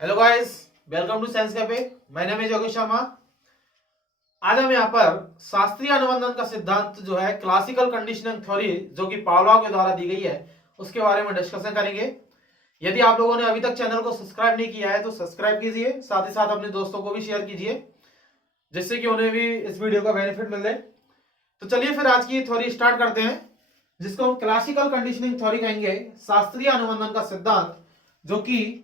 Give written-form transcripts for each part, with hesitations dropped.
Hello guys, welcome to science cafe. My name is Yogesh Sharma. आज हम यहाँ पर शास्त्रीय अनुबंधन का सिद्धांत जो है क्लासिकल कंडीशनिंग थ्योरी जो कि पावलोव के द्वारा दी गई है उसके बारे में डिस्कशन करेंगे। यदि आप लोगों ने अभी तक चैनल को सब्सक्राइब नहीं किया है तो सब्सक्राइब कीजिए, साथ ही साथ अपने दोस्तों को भी शेयर कीजिए जिससे कि उन्हें भी इस वीडियो का बेनिफिट मिले। तो चलिए फिर आज की थ्योरी स्टार्ट करते हैं जिसको हम क्लासिकल कंडीशनिंग थ्योरी कहेंगे, शास्त्रीय अनुबंधन का सिद्धांत जो कि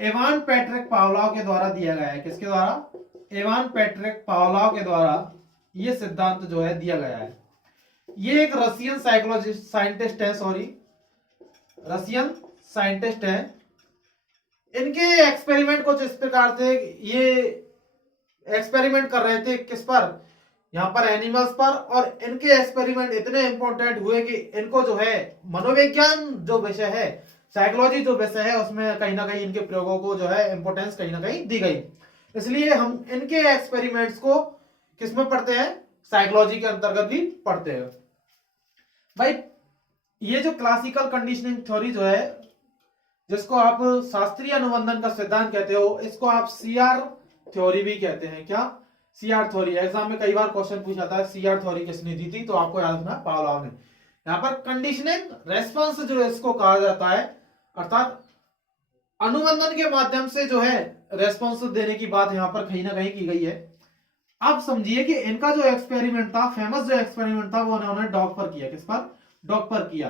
इवान पैट्रिक पावलोव के द्वारा दिया गया है। किसके द्वारा? इवान पैट्रिक पावलोव के द्वारा यह सिद्धांत जो है दिया गया है। ये एक रशियन साइकोलॉजिस्ट साइंटिस्ट है, रशियन साइंटिस्ट है। इनके एक्सपेरिमेंट कुछ इस प्रकार थे। ये एक्सपेरिमेंट कर रहे थे किस पर? यहाँ पर एनिमल्स पर। और इनके एक्सपेरिमेंट इतने इंपॉर्टेंट हुए कि इनको जो है मनोविज्ञान जो विषय है, साइकोलॉजी जो विषय है, उसमें कहीं ना कहीं इनके प्रयोगों को जो है इंपॉर्टेंस कहीं ना कहीं दी गई। इसलिए हम इनके एक्सपेरिमेंट्स को किसमें पढ़ते हैं? साइकोलॉजी के अंतर्गत भी पढ़ते हैं। भाई ये जो क्लासिकल कंडीशनिंग थ्योरी जो है, जिसको आप शास्त्रीय अनुबंधन का सिद्धांत कहते हो, इसको आप सीआर थ्योरी भी कहते हैं। क्या? CR theory. एग्जाम में कई बार क्वेश्चन पूछा था सीआर थ्योरी किसने दी थी, तो आपको याद रखना पावलोव ने। यहाँ पर कंडीशनिंग रेस्पॉन्स जो इसको कहा जाता है, अर्थात अनुबंधन के माध्यम से जो है रेस्पॉन्स देने की बात यहां पर कहीं ना कहीं की गई है। आप समझिए कि इनका जो एक्सपेरिमेंट था, फेमस जो एक्सपेरिमेंट था, वो उन्होंने डॉग पर किया। किस पर? डॉग पर किया।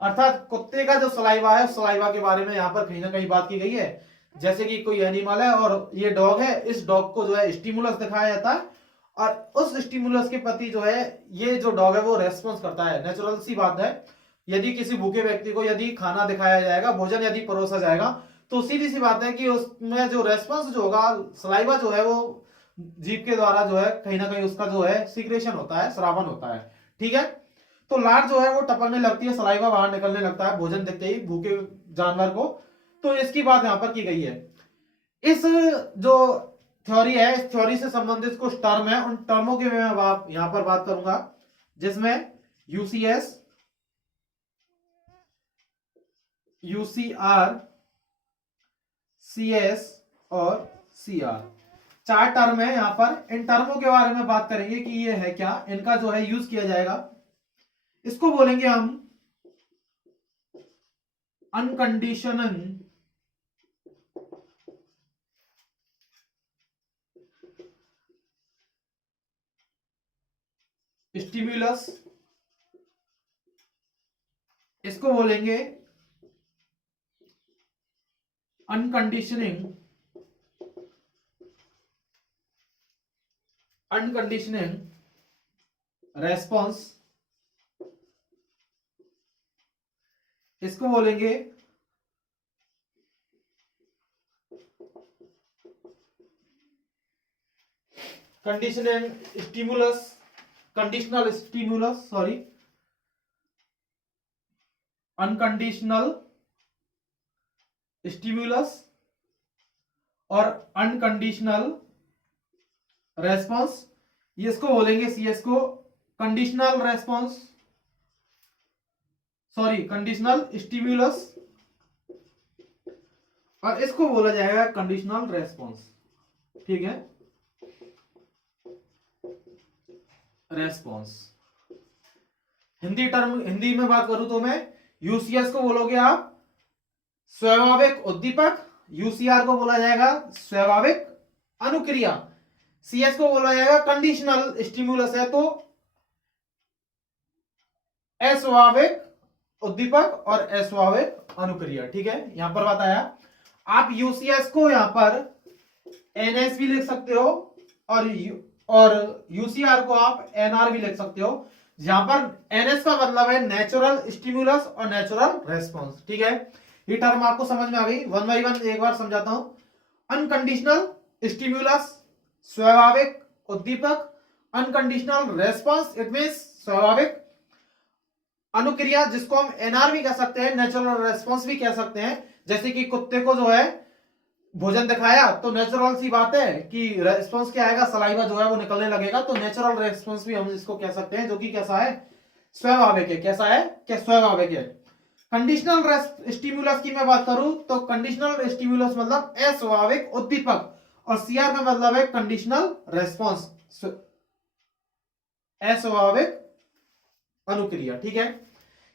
अर्थात कुत्ते का जो सलाइवा है, सलाइवा के बारे में यहां पर कहीं ना कहीं बात की गई है। जैसे कि कोई एनिमल है और ये डॉग है, इस डॉग को जो है स्टिमुलस दिखाया जाता है और उस स्टिमुलस के प्रति जो है ये जो डॉग है वो रेस्पॉन्स करता है। नेचुरल सी बात है। यदि किसी भूखे व्यक्ति को यदि खाना दिखाया जाएगा, भोजन यदि परोसा जाएगा, तो सीधी सी बात है कि उसमें जो रेस्पॉन्स जो होगा, सलाइवा जो है वो जीभ के द्वारा जो है कहीं ना कहीं उसका जो है सीक्रेशन होता है, श्रावण होता है। ठीक है। तो लार जो है वो टपकने लगती है, सलाइवा बाहर निकलने लगता है भोजन दिखते ही भूखे जानवर को। तो इसकी बात यहां पर की गई है। इस जो थ्योरी है, इस थ्योरी से संबंधित कुछ टर्म है, उन टर्मों की मैं यहां पर बात करूंगा, जिसमें यूसीएस, यूसीआर, सीएस और सीआर, चार टर्म है यहां पर। इन टर्मों के बारे में बात करेंगे कि ये है क्या, इनका जो है यूज किया जाएगा। इसको बोलेंगे हम अनकंडीशनल स्टिमुलस, इसको बोलेंगे अनकंडीशनिंग रेस्पॉन्स, इसको बोलेंगे कंडीशनल स्टिमुलस, अनकंडीशनल स्टिमुलस और अनकंडीशनल रेस्पॉन्स। इसको बोलेंगे सीएस को कंडीशनल रेस्पॉन्स, कंडीशनल स्टिमुलस, और इसको बोला जाएगा कंडीशनल रेस्पॉन्स। ठीक है। रेस्पॉन्स हिंदी में बात करूं तो मैं यूसीएस को बोलोगे आप स्वाभाविक उद्दीपक, यूसीआर को बोला जाएगा स्वाभाविक अनुक्रिया, सीएस को बोला जाएगा कंडीशनल स्टिमुलस है तो अस्वाभाविक उद्दीपक और अस्वाभाविक अनुक्रिया। ठीक है, यहां पर बात आया। आप यूसीएस को यहां पर एनएस भी लिख सकते हो और यूसीआर को आप एनआर भी लिख सकते हो। यहां पर एनएस का मतलब है नेचुरल स्टिमुलस और नेचुरल रेस्पॉन्स। ठीक है, ये टर्म आपको समझ में आ गई। वन बाई वन एक बार समझाता हूं। अनकंडीशनल स्टिमुलस स्वाभाविक उद्दीपक, अनकंडीशनल रेस्पॉन्स इट मींस स्वाभाविक अनुक्रिया, जिसको हम एनआर भी कह सकते हैं, नेचुरल रेस्पॉन्स भी कह सकते हैं। जैसे कि कुत्ते को जो है भोजन दिखाया तो नेचुरल सी बात है कि रेस्पॉन्स क्या आएगा, सलाइवा जो है वो निकलने लगेगा। तो नेचुरल रेस्पॉन्स भी हम इसको कह सकते हैं, जो कि कैसा है? स्वाभाविक है। कैसा है? क्या स्वाभाविक है। कंडीशनल स्टिमुलस की मैं बात करूं तो कंडीशनल स्टिमुलस मतलब अस्वाभाविक उद्दीपक, और सीआर का मतलब है कंडीशनल रेस्पॉन्स, अस्वाभाविक अनुक्रिया। ठीक है,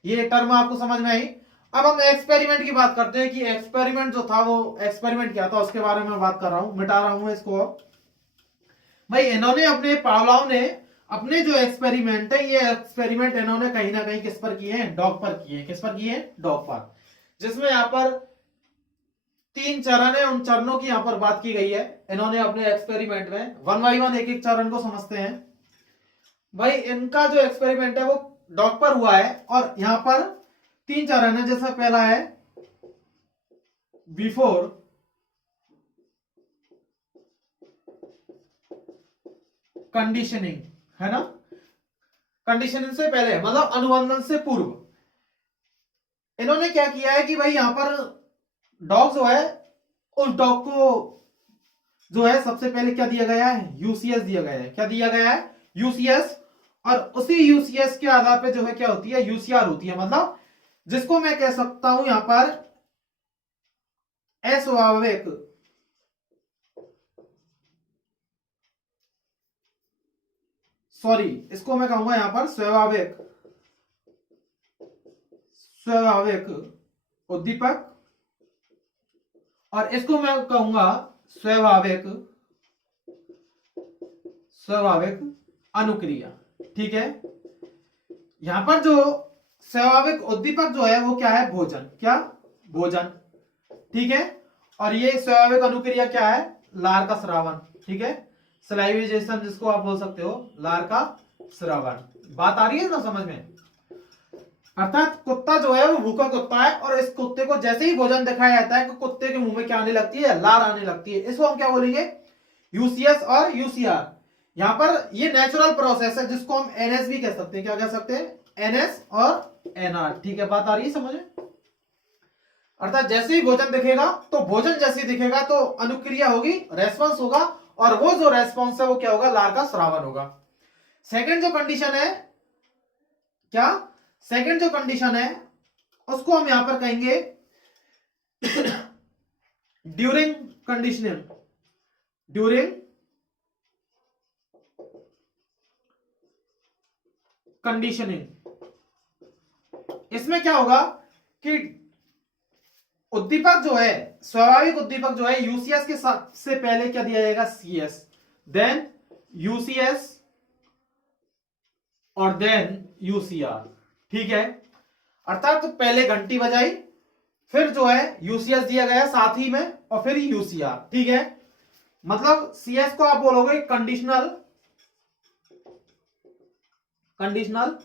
ये टर्म आपको समझ में आई। अब हम एक्सपेरिमेंट की बात करते हैं कि एक्सपेरिमेंट जो था वो एक्सपेरिमेंट क्या था, उसके बारे में बात कर रहा हूं, मिटा रहा हूं इसको। भाई इन्होंने अपने पावलोव ने अपने जो एक्सपेरिमेंट है, ये एक्सपेरिमेंट इन्होंने कहीं ना कहीं किस पर किए हैं, डॉग पर किए हैं। किस पर किए हैं? डॉग पर। जिसमें यहाँ पर 3 चरण है, उन चरणों की यहाँ पर बात की गई है इन्होंने अपने एक्सपेरिमेंट में। वन बाई वन एक एक चरण को समझते हैं। भाई इनका जो एक्सपेरिमेंट है वो डॉग पर हुआ है, और यहाँ पर 3 चरण है। जैसा पहला है बिफोर कंडीशनिंग, है ना, कंडीशनिंग से पहले मतलब अनुबंधन से पूर्व। इन्होंने क्या किया है कि भाई यहां पर डॉग जो है, उस डॉग को जो है सबसे पहले क्या दिया गया है, यूसीएस दिया गया है। क्या दिया गया है? यूसीएस। और उसी यूसीएस के आधार पे जो है क्या होती है, यूसीआर होती है। मतलब जिसको मैं कह सकता हूं यहां पर अस्वाभाविक सॉरी इसको मैं कहूंगा यहां पर स्वाभाविक स्वाभाविक उद्दीपक, और इसको मैं कहूंगा स्वाभाविक स्वाभाविक अनुक्रिया। ठीक है, यहां पर जो स्वाभाविक उद्दीपक जो है वो क्या है, भोजन। क्या? भोजन। ठीक है, और ये स्वाभाविक अनुक्रिया क्या है, लार का स्रावन। ठीक है, सलाइवेशन जिसको आप बोल सकते हो, लार का स्रावन। बात आ रही है ना समझ में? अर्थात कुत्ता जो है वो भूखा कुत्ता है, और इस कुत्ते को जैसे ही भोजन दिखाया जाता है, कुत्ते के मुंह में क्या आने लगती है, लार आने लगती है। इसको हम क्या बोलेंगे, यूसीएस और यूसीआर। यहां पर ये नेचुरल प्रोसेस है जिसको हम एनएस भी कह सकते हैं। क्या कह सकते हैं? एनएस और एनआर। ठीक है, बात आ रही है समझ में? अर्थात जैसे ही भोजन दिखेगा तो भोजन जैसे ही दिखेगा तो अनुक्रिया होगी, रेस्पॉन्स होगा, और वो जो रेस्पॉन्स है वो क्या होगा, लार का स्रावन होगा। सेकंड जो कंडीशन है, क्या? सेकंड जो कंडीशन है उसको हम यहां पर कहेंगे ड्यूरिंग कंडीशनिंग। During conditioning. इसमें क्या होगा कि उद्दीपक जो है, स्वाभाविक उद्दीपक जो है, यूसीएस के साथ से पहले क्या दिया जाएगा, सीएस, देन यूसीएस, और देन यूसीआर। ठीक है, अर्थात तो पहले घंटी बजाई, फिर जो है यूसीएस दिया गया साथ ही में, और फिर यूसीआर। ठीक है, मतलब सीएस को आप बोलोगे कंडीशनल कंडीशनल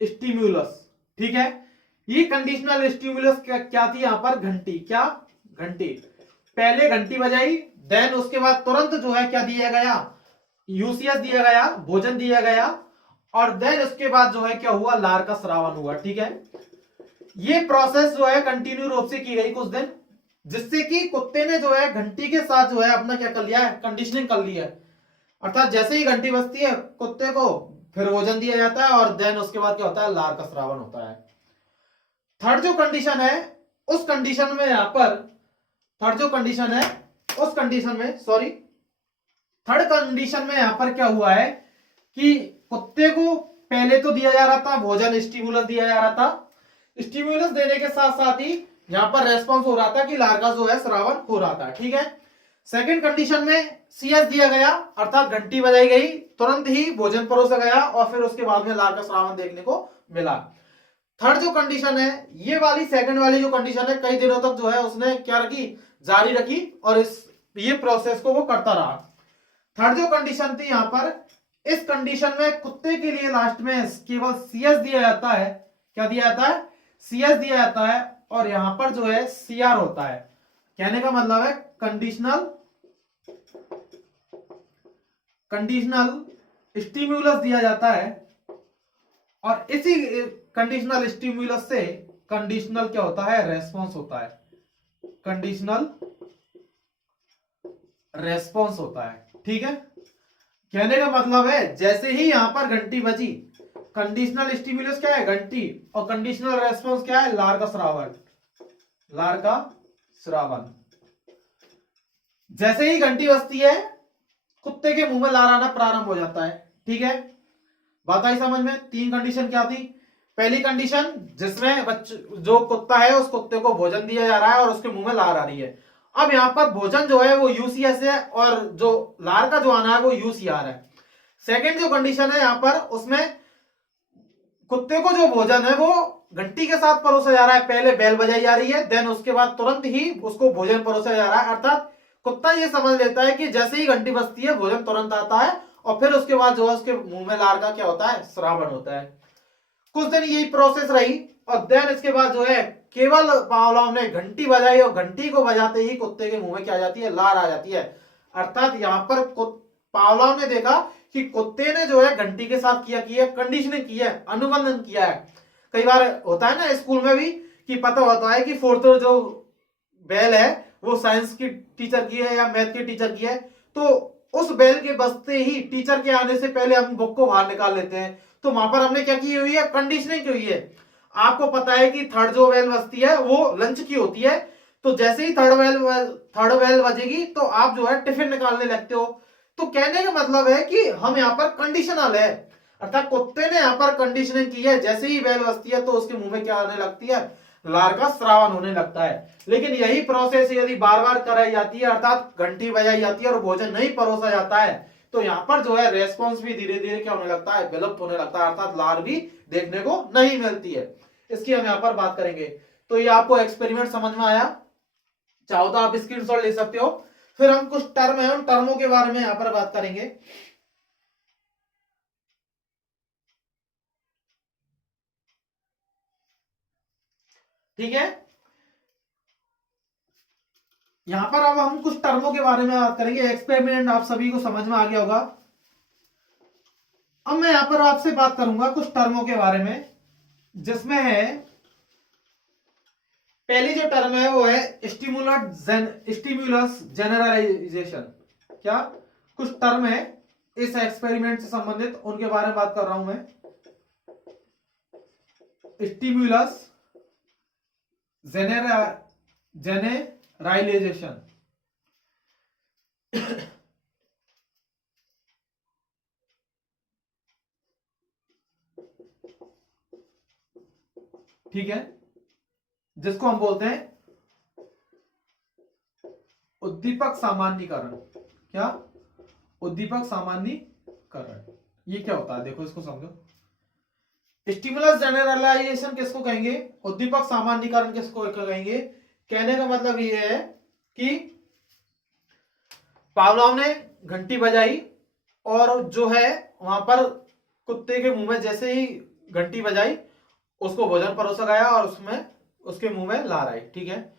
स्टिम्युलस। ठीक है, ये कंडीशनल स्टिम्युलस क्या थी यहां पर, घंटी। क्या? घंटी। पहले घंटी बजाई, देन उसके बाद तुरंत जो है क्या दिया गया, यूसीएस दिया गया, भोजन दिया गया, और देन उसके बाद जो है क्या हुआ, लार का स्रावन हुआ। ठीक है, ये प्रोसेस जो है कंटिन्यू रूप से की गई कुछ दिन, जिससे कि कुत्ते ने जो है घंटी के साथ जो है अपना क्या कर लिया है, कंडीशनिंग कर लिया है। अर्थात जैसे ही घंटी बजती है कुत्ते को फिर भोजन दिया जाता है, और देन उसके बाद क्या होता है, लार का स्रावन होता है। थर्ड जो कंडीशन है, उस कंडीशन में यहां पर थर्ड जो कंडीशन है उस कंडीशन में सॉरी थर्ड कंडीशन में यहां पर क्या हुआ है कि कुत्ते को पहले तो दिया जा रहा था भोजन, स्टिमुलस दिया जा रहा था। स्टिमुलस देने के साथ साथ ही यहां पर रेस्पॉन्स हो रहा था कि लार का जो है स्रावन हो रहा था। ठीक है, सेकंड कंडीशन में सीएस दिया गया, अर्थात घंटी बजाई गई, तुरंत ही भोजन परोसा गया, और फिर उसके बाद में लार का स्रावन देखने को मिला। थर्ड जो कंडीशन है, ये वाली सेकंड वाली जो कंडीशन है, कई दिनों तक जो है उसने क्या रखी, जारी रखी, और ये प्रोसेस को वो करता रहा। थर्ड जो कंडीशन थी यहां पर, इस कंडीशन में कुत्ते के लिए लास्ट में केवल सीएस दिया जाता है। क्या दिया जाता है? सीएस दिया जाता है, और यहां पर जो है सीआर होता है। कहने का मतलब है कंडीशनल स्टिम्युलस दिया जाता है, और इसी कंडीशनल स्टिम्युलस से कंडीशनल क्या होता है, रेस्पॉन्स होता है। कंडीशनल रेस्पॉन्स होता है। ठीक है, कहने का मतलब है जैसे ही यहां पर घंटी बजी, कंडीशनल स्टिमुलस क्या है, घंटी, और कंडीशनल रेस्पॉन्स क्या है, लार का श्रावण, लार का श्रावण। जैसे ही घंटी बजती है कुत्ते के मुंह में लार आना प्रारंभ हो जाता है। ठीक है, बात आई समझ में। तीन कंडीशन क्या थी, पहली कंडीशन जिसमें जो कुत्ता है उस कुत्ते को भोजन दिया जा रहा है और उसके मुंह में लार आ रही है। अब यहां पर भोजन जो है वो यूसीएस है और जो लार का जो आना है वो यूसीआर है। सेकेंड जो कंडीशन है यहां पर, उसमें कुत्ते को जो भोजन है वो घंटी के साथ परोसा जा रहा है, पहले बेल बजाई जा रही है, देन उसके बाद तुरंत ही उसको भोजन परोसा जा रहा है। अर्थात कुत्ता ये समझ लेता है कि जैसे ही घंटी बजती है भोजन तुरंत आता है, और फिर उसके बाद जो है उसके मुंह में लार का क्या होता है, श्रावण होता है। कुछ दिन यही प्रोसेस रही, और देन इसके बाद जो है केवल पावलोव ने घंटी बजाई, और घंटी को बजाते ही कुत्ते के मुंह में क्या आ जाती है, लार आ जाती है। अर्थात यहां पर पावलोव ने देखा कि कुत्ते ने जो है घंटी के साथ किया किया कंडीशनिंग की है, अनुबंधन किया है। कई बार होता है ना स्कूल में भी कि पता होता है कि फोर्थ जो बेल है वो साइंस की टीचर की है या मैथ की टीचर की है, तो उस बेल के बजते ही टीचर के आने से पहले हम बुक को बाहर निकाल लेते हैं। तो वहां पर हमने क्या की हुई है, कंडीशनिंग की हुई है। आपको पता है कि थर्ड जो बेल बजती है वो लंच की होती है, तो जैसे ही थर्ड बेल बजेगी तो आप जो है टिफिन निकालने लगते हो। तो कहने का मतलब है कि हम यहाँ पर कंडीशनल है, अर्थात कुत्ते ने यहाँ पर कंडीशनिंग की है, जैसे ही बेल बजती है तो उसके मुंह में क्या आने लगती है, लार का श्रावण होने लगता है। लेकिन यही प्रोसेस यदि बार बार कराई जाती है, अर्थात घंटी बजाई जाती है और भोजन नहीं परोसा जाता है, तो यहाँ पर जो है रेस्पॉन्स भी धीरे धीरे क्या होने लगता है, विलुप्त होने लगता है, अर्थात लार भी देखने को नहीं मिलती है। इसकी हम यहाँ पर बात करेंगे। तो ये आपको एक्सपेरिमेंट समझ में आया, चाहो तो आप स्क्रीनशॉट ले सकते हो। फिर हम कुछ टर्म है उन टर्मों के बारे में यहाँ पर बात करेंगे। ठीक है, यहां पर अब हम कुछ टर्मों के बारे में बात करेंगे। एक्सपेरिमेंट आप सभी को समझ में आ गया होगा। अब मैं यहां पर आपसे बात करूंगा कुछ टर्मों के बारे में, जिसमें है पहली जो टर्म है वो है स्टिमुलस जनरलाइजेशन। क्या कुछ टर्म है इस एक्सपेरिमेंट से संबंधित, उनके बारे में बात कर रहा हूं मैं। स्टिमुलस जेनेराइजेशन, ठीक है, जिसको हम बोलते हैं उद्दीपक सामान्यीकरण। क्या, उद्दीपक सामान्यीकरण। ये क्या होता है, देखो इसको समझो। स्टिमुलस जनरलाइजेशन किसको कहेंगे, उद्दीपक सामान्यीकरण किसको कहेंगे। कहने का मतलब ये है कि पावलोव ने घंटी बजाई और जो है वहां पर कुत्ते के मुंह में जैसे ही घंटी बजाई उसको भोजन परोसा गया और उसमें उसके मुंह में लार आई। ठीक है,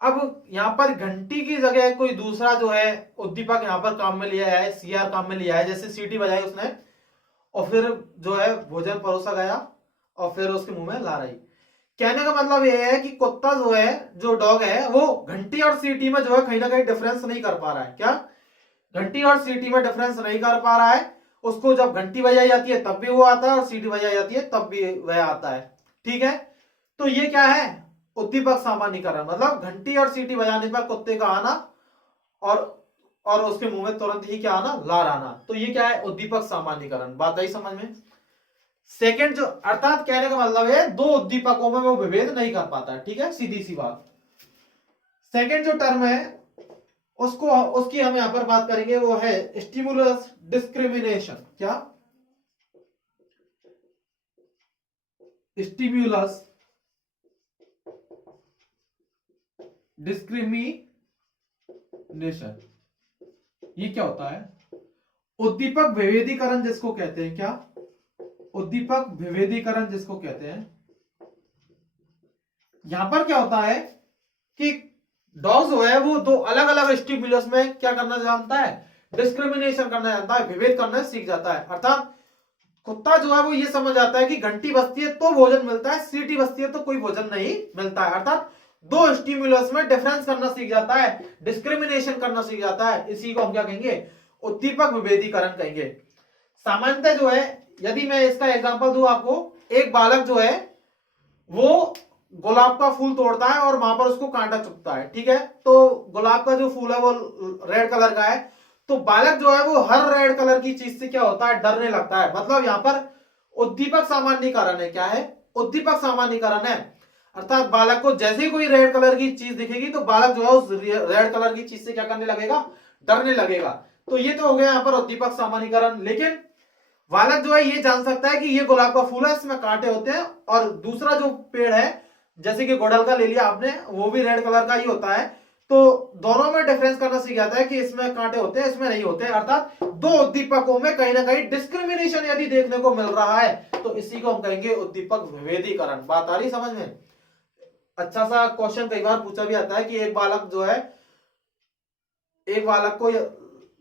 अब यहां पर घंटी की जगह कोई दूसरा जो है उद्दीपक यहां पर काम में लिया है, सीआर काम में लिया है। जैसे सीटी बजाई उसने और फिर जो है भोजन परोसा गया और फिर उसके मुंह में लार आई। कहने का मतलब यह है कि कुत्ता जो है, जो डॉग है, वो घंटी और सीटी में जो है कहीं ना कहीं डिफरेंस नहीं कर पा रहा है। क्या, घंटी और सीटी में डिफरेंस नहीं कर पा रहा है। उसको जब घंटी बजाई जाती है तब भी वो आता है और सीटी बजाई जाती है तब भी वह आता है। ठीक है, तो ये क्या है, उद्दीपक सामान्यीकरण। मतलब घंटी और सीटी बजाने पर कुत्ते का आना और उसके मुंह में तुरंत ही क्या आना, लार आना। तो ये क्या है, उद्दीपक सामान्यीकरण। बात आई समझ में। सेकंड जो, अर्थात कहने का मतलब है दो उद्दीपकों में वो विभेद नहीं कर पाता। ठीक है, सीधी सी बात। सेकंड जो टर्म है उसकी हम यहां पर बात करेंगे, वो है स्टिमुलस डिस्क्रिमिनेशन। क्या, स्टिमुलस डिस्क्रिमिनेशन। ये क्या होता है, उद्दीपक विभेदीकरण जिसको कहते हैं। क्या, उद्दीपक विभेदीकरण जिसको कहते हैं। यहां पर क्या होता है कि डॉग जो है वो दो अलग अलग स्टिमुलस में क्या करना जानता है, डिस्क्रिमिनेशन करना जानता है, विभेद करना सीख जाता है। अर्थात कुत्ता जो है वो ये समझ आता है कि घंटी बजती है तो भोजन मिलता है, सीटी बजती है तो कोई भोजन नहीं मिलता है। अर्थात दो स्टिमुलस में डिफरेंस करना सीख जाता है, डिस्क्रिमिनेशन करना सीख जाता है। इसी को हम क्या कहेंगे, उद्दीपक विभेदीकरण कहेंगे। सामान्यतः जो है यदि मैं इसका एग्जांपल दूं आपको, एक बालक जो है वो गुलाब का फूल तोड़ता है और वहां पर उसको कांटा चुभता है, ठीक है। तो गुलाब का जो फूल है वो रेड कलर का है, तो बालक जो है वो हर रेड कलर की चीज से क्या होता है, डरने लगता है। मतलब यहाँ पर उद्दीपक सामान्यीकरण है। क्या है? उद्दीपक सामान्यीकरण है। अर्थात बालक को जैसे ही कोई रेड कलर की चीज दिखेगी तो बालक जो है उस रेड कलर की चीज से क्या करने लगेगा, डरने लगेगा। तो ये तो हो गया यहाँ पर उद्दीपक सामान्यीकरण। लेकिन बालक जो है ये जान सकता है कि ये गुलाब का फूल है, इसमें कांटे होते हैं, और दूसरा जो पेड़ है जैसे कि गुड़हल का ले लिया आपने, वो भी रेड कलर का ही होता है। तो दोनों में डिफरेंस करना सीख जाता है कि इसमें कांटे होते हैं, इसमें नहीं होते। अर्थात दो उद्दीपकों में कहीं ना कहीं डिस्क्रिमिनेशन यदि देखने को मिल रहा है तो इसी को हम कहेंगे उद्दीपक विभेदीकरण। बात आ रही समझ में? अच्छा सा क्वेश्चन कई बार पूछा भी आता है कि एक बालक जो है, एक बालक को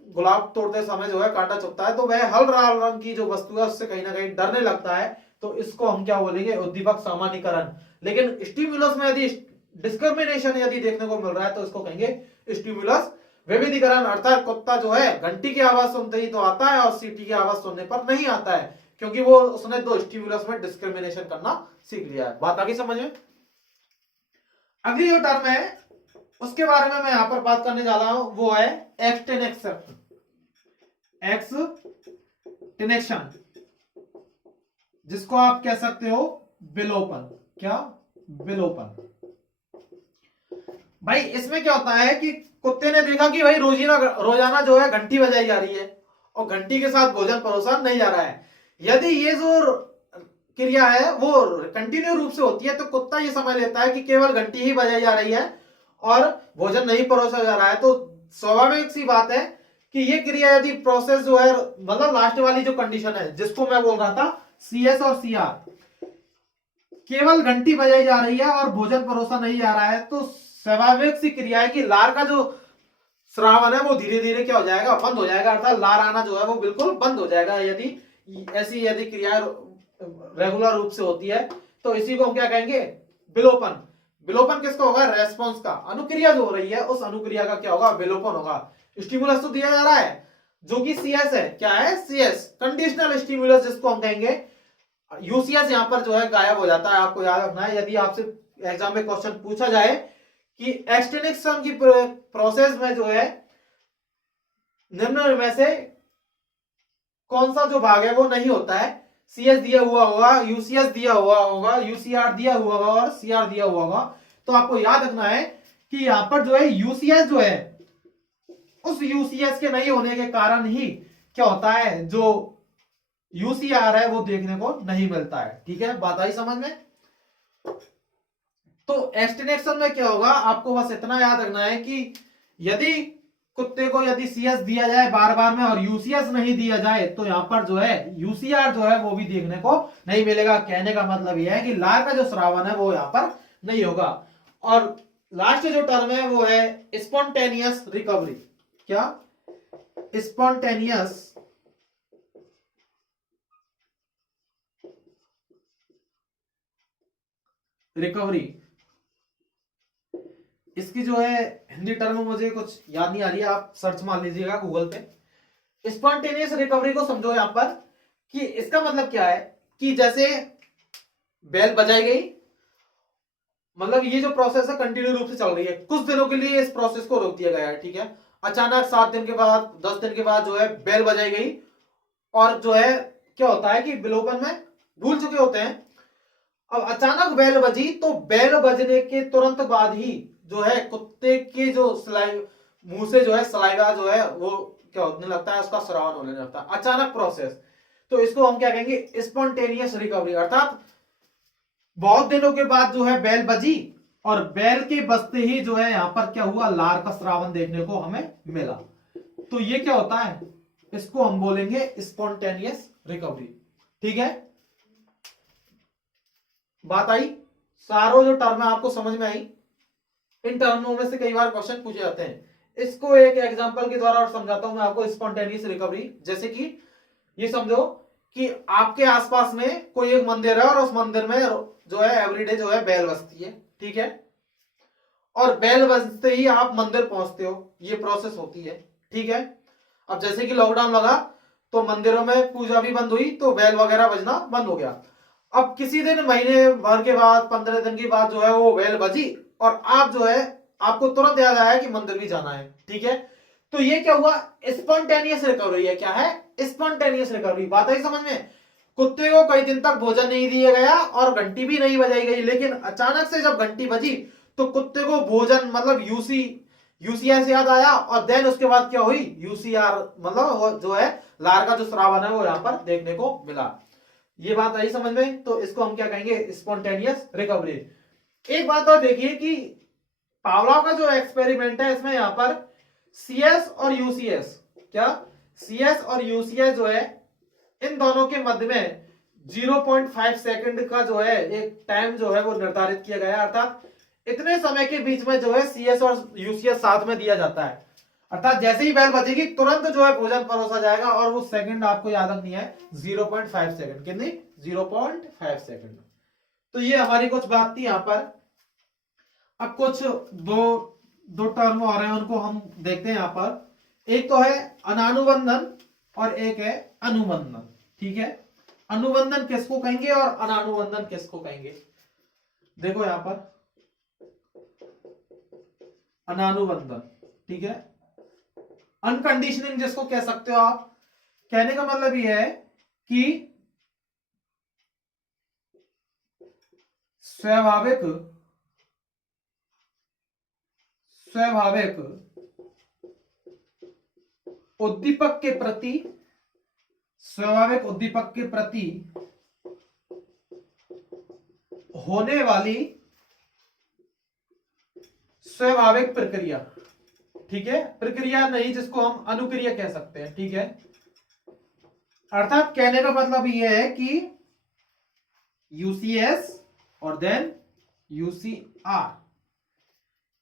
गुलाब तोड़ते समय जो है कांटा चुभता है, तो वह हल लाल रंग की जो वस्तु है उससे कहीं ना कहीं डरने लगता है। तो इसको हम क्या बोलेंगे, उद्दीपक सामान्यीकरण। लेकिन स्टिमुलस में यदि डिस्क्रिमिनेशन यदि देखने को मिल रहा है तो इसको कहेंगे स्टिमुलस विभेदीकरण। अर्थात कुत्ता जो है घंटी की आवाज सुनते ही तो आता है और सीटी की आवाज सुनने पर नहीं आता है, क्योंकि वो उसने दो स्टिमुलस में डिस्क्रिमिनेशन करना सीख लिया है। बात आगे समझ में? अगली जो टर्म है उसके बारे में मैं यहां पर बात करने जा रहा हूं, वो है एक्सटेनेक्शन। एक्सटेनेक्शन जिसको आप कह सकते हो विलोपन। क्या? विलोपन। भाई इसमें क्या होता है कि कुत्ते ने देखा कि भाई रोजाना जो है घंटी बजाई जा रही है और घंटी के साथ भोजन परोसा नहीं जा रहा है। यदि ये जो क्रिया है वो कंटिन्यू रूप से होती है तो कुत्ता ये समझ लेता है कि केवल घंटी ही बजाई जा रही है और भोजन नहीं परोसा जा रहा है। तो स्वाभाविक सी बात है कि ये क्रिया यदि प्रोसेस जो है, मतलब लास्ट वाली जो कंडीशन है जिसको मैं बोल रहा था CS और CR, केवल घंटी बजाई जा रही है और भोजन परोसा नहीं जा रहा है, तो स्वाभाविक सी क्रिया है कि लार का जो श्रावण है वो धीरे धीरे क्या हो जाएगा, बंद हो जाएगा। अर्थात लार आना जो है वो बिल्कुल बंद हो जाएगा यदि ऐसी यदि क्रिया रेगुलर रूप से होती है। तो इसी को हम क्या कहेंगे, विलोपन। विलोपन किसका होगा? रेस्पॉन्स का। अनुक्रिया जो हो रही है उस अनुक्रिया का क्या होगा, विलोपन होगा। स्टिमुलस तो दिया जा रहा है जो कि CS है। क्या है? CS कंडीशनल स्टिमुलस जिसको हम कहेंगे। UCS यहां पर जो है गायब हो जाता है। आपको याद रखना है, यदि आपसे एग्जाम में क्वेश्चन पूछा जाए कि एक्सटेंशन की प्रोसेस में जो है निम्न में से कौन सा जो भाग है वो नहीं होता है, CS दिया हुआ होगा, UCS दिया हुआ होगा, UCR दिया हुआ होगा और CR दिया हुआ होगा। तो आपको याद रखना है कि यहां पर जो है UCS जो है, उस UCS के नहीं होने के कारण ही क्या होता है, जो UCR है वो देखने को नहीं मिलता है। ठीक है, बात आई समझ में? तो एक्सटेंशन में क्या होगा, आपको बस इतना याद रखना है कि यदि कुत्ते को यदि CS दिया जाए बार बार में और UCS नहीं दिया जाए तो यहां पर जो है UCR जो है वो भी देखने को नहीं मिलेगा। कहने का मतलब यह है कि लार का जो श्रावण है वो यहां पर नहीं होगा। और लास्ट जो टर्म है वो है स्पॉन्टेनियस रिकवरी। क्या? Spontaneous recovery. इसकी जो है हिंदी टर्म मुझे कुछ याद नहीं आ रही है, आप सर्च मार लीजिएगा गूगल पे। स्पॉन्टेनियस रिकवरी को समझो यहां पर कि इसका मतलब क्या है कि जैसे बेल बजाई गई, मतलब ये जो प्रोसेस है कंटिन्यू रूप से चल रही है, कुछ दिनों के लिए इस प्रोसेस को रोक दिया गया है। ठीक है, अचानक 7 दिन के बाद 10 दिन के बाद जो है बेल बजाई गई और जो है क्या होता है कि विलोपन में भूल चुके होते हैं। अब अचानक बेल बजी तो बेल बजने के तुरंत बाद ही जो है कुत्ते के जो मुंह से जो है सलाइवा जो है वो क्या होने लगता है, उसका स्रावन होने लगता है। अचानक प्रोसेस, तो इसको हम क्या कहेंगे, स्पॉन्टेनियस रिकवरी। अर्थात बहुत दिनों के बाद जो है बेल बजी और बेल के बजते ही जो है यहां पर क्या हुआ, लार का श्रावण देखने को हमें मिला। तो ये क्या होता है, इसको हम बोलेंगे स्पॉन्टेनियस रिकवरी। ठीक है, बात आई? सारों जो टर्म है आपको समझ में आई? इन टर्मों में से कई बार क्वेश्चन पूछे जाते हैं। इसको एक एग्जांपल के द्वारा और समझाता हूं मैं आपको स्पॉन्टेनियस रिकवरी। जैसे कि ये समझो कि आपके आसपास में कोई एक मंदिर है और उस मंदिर में जो है एवरीडे जो है बेल बजती है। ठीक है, और बेल बजते ही आप मंदिर पहुंचते हो, ये प्रोसेस होती है। ठीक है, अब जैसे कि लॉकडाउन लगा तो मंदिरों में पूजा भी बंद हुई, तो बेल वगैरह बजना बंद हो गया। अब किसी दिन महीने भर के बाद 15 दिन के बाद जो है वो बेल बजी और आप जो है आपको तुरंत याद आया कि मंदिर भी जाना है, ठीक है। तो ये क्या हुआ, स्पॉन्टेनियस रिकवरी है। क्या है, स्पॉन्टेनियस रिकवरी। बात आई समझ में। कुत्ते को कई दिन तक भोजन नहीं दिया गया और घंटी भी नहीं बजाई गई, लेकिन अचानक से जब घंटी बजी तो कुत्ते को भोजन मतलब यूसीआर से याद आया और देन उसके बाद क्या हुई, यूसीआर मतलब जो है लार का जो श्रावण है वो यहां पर देखने को मिला। ये बात आई समझ में। तो इसको हम क्या कहेंगे, स्पॉन्टेनियस रिकवरी। एक बात और देखिए कि पावलोव का जो एक्सपेरिमेंट है इसमें यहां पर सीएस और यूसीएस, क्या सीएस और यूसीएस जो है इन दोनों के मध्य में 0.5 सेकंड का जो है एक टाइम जो है वो निर्धारित किया गया है। अर्थात इतने समय के बीच में जो है सीएस और यूसीएस साथ में दिया जाता है। अर्थात जैसे ही बेल बजेगी तुरंत जो है भोजन परोसा जाएगा और वो सेकंड आपको याद रखनी है 0.5 सेकंड। कितनी, 0.5 सेकंड। तो ये हमारी कुछ बात थी यहां पर। अब कुछ दो टर्म और हैं, उनको हम देखते हैं यहां पर। एक तो है अनानुबंधन और एक है अनुबंधन, ठीक है। अनुबंधन किसको कहेंगे और अनानुबंधन किसको कहेंगे, देखो यहां पर अनानुबंधन, ठीक है। अनकंडीशनिंग जिसको कह सकते हो आप। कहने का मतलब यह है कि स्वाभाविक उद्दीपक के प्रति होने वाली स्वाभाविक प्रक्रिया, ठीक है। प्रक्रिया नहीं, जिसको हम अनुक्रिया कह सकते हैं, ठीक है। अर्थात कहने का मतलब यह है कि यूसीएस और देन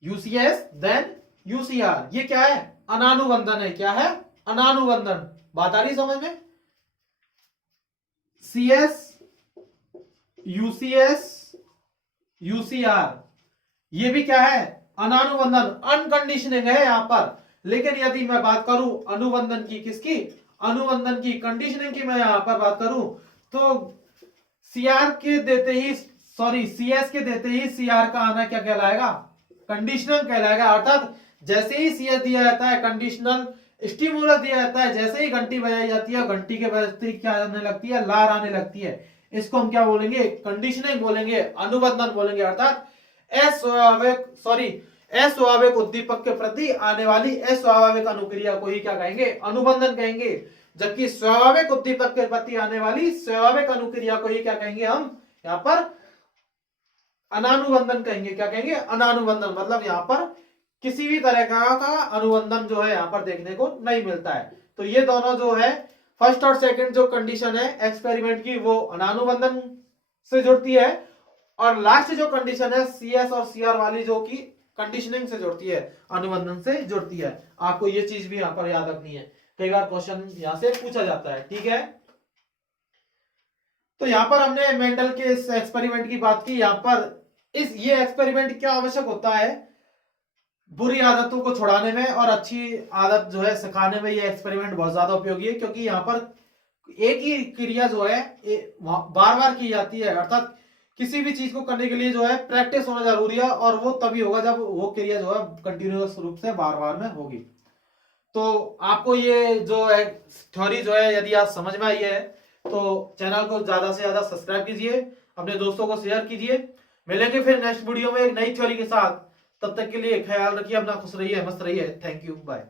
यूसीएस देन यूसीआर, ये क्या है, अनानुबंधन है। क्या है, अनानुबंधन। बात आ रही समझ में। सीएस यूसीएस यूसीआर ये भी क्या है, अनानुबंधन, अनकंडीशनिंग है यहां पर। लेकिन यदि मैं बात करूं अनुबंधन की, किसकी, अनुबंधन की, कंडीशनिंग की मैं यहां पर बात करूं तो सीआर के देते ही सीएस के देते ही सीआर का आना क्या कहलाएगा, कंडीशनल कहलाएगा। अर्थात जैसे ही सीएस दिया जाता है कंडीशनल स्टिमुलस दिया जाता है, जैसे ही घंटी बजाई जाती है घंटी के बजते क्या आने लगती है, लार आने लगती है। इसको हम क्या बोलेंगे, कंडीशनिंग बोलेंगे, अनुबंधन बोलेंगे। अर्थात अस्वाभाविक उद्दीपक के प्रति आने वाली अस्वाभाविक अनुक्रिया को ही क्या कहेंगे, अनुबंधन कहेंगे। जबकि स्वाभाविक उद्दीपक के प्रति आने वाली स्वाभाविक अनुक्रिया को ही क्या कहेंगे, हम यहां पर अनानुबंधन कहेंगे। क्या कहेंगे, अनानुबंधन। मतलब यहां पर किसी भी तरह का अनुबंधन जो है यहां पर देखने को नहीं मिलता है। तो ये दोनों जो है फर्स्ट और सेकंड जो कंडीशन है एक्सपेरिमेंट की वो अनानुबंधन से जुड़ती है और लास्ट जो कंडीशन है सीएस और सीआर वाली जो कि कंडीशनिंग से जुड़ती है, अनुबंधन से जुड़ती है। आपको ये चीज भी यहां पर याद रखनी है, कई बार क्वेश्चन यहां से पूछा जाता है, ठीक है। तो यहां पर हमने मेंडल के इस एक्सपेरिमेंट की बात की। यहां पर ये एक्सपेरिमेंट क्या आवश्यक होता है, बुरी आदतों को छुड़ाने में और अच्छी आदत जो है सिखाने में ये एक्सपेरिमेंट बहुत ज्यादा उपयोगी है। क्योंकि यहाँ पर एक ही क्रिया जो है बार बार की जाती है। अर्थात किसी भी चीज को करने के लिए जो है प्रैक्टिस होना जरूरी है और वो तभी होगा जब वो क्रिया जो है कंटिन्यूअस रूप से बार बार में होगी। तो आपको ये जो है थ्योरी जो है यदि आप समझ में आई है तो चैनल को ज्यादा से ज्यादा सब्सक्राइब कीजिए, अपने दोस्तों को शेयर कीजिए। मिलेंगे फिर नेक्स्ट वीडियो में एक नई थ्योरी के साथ। तब तक के लिए ख्याल रखिए अपना, खुश रहिए, मस्त रहिए। Thank you, bye.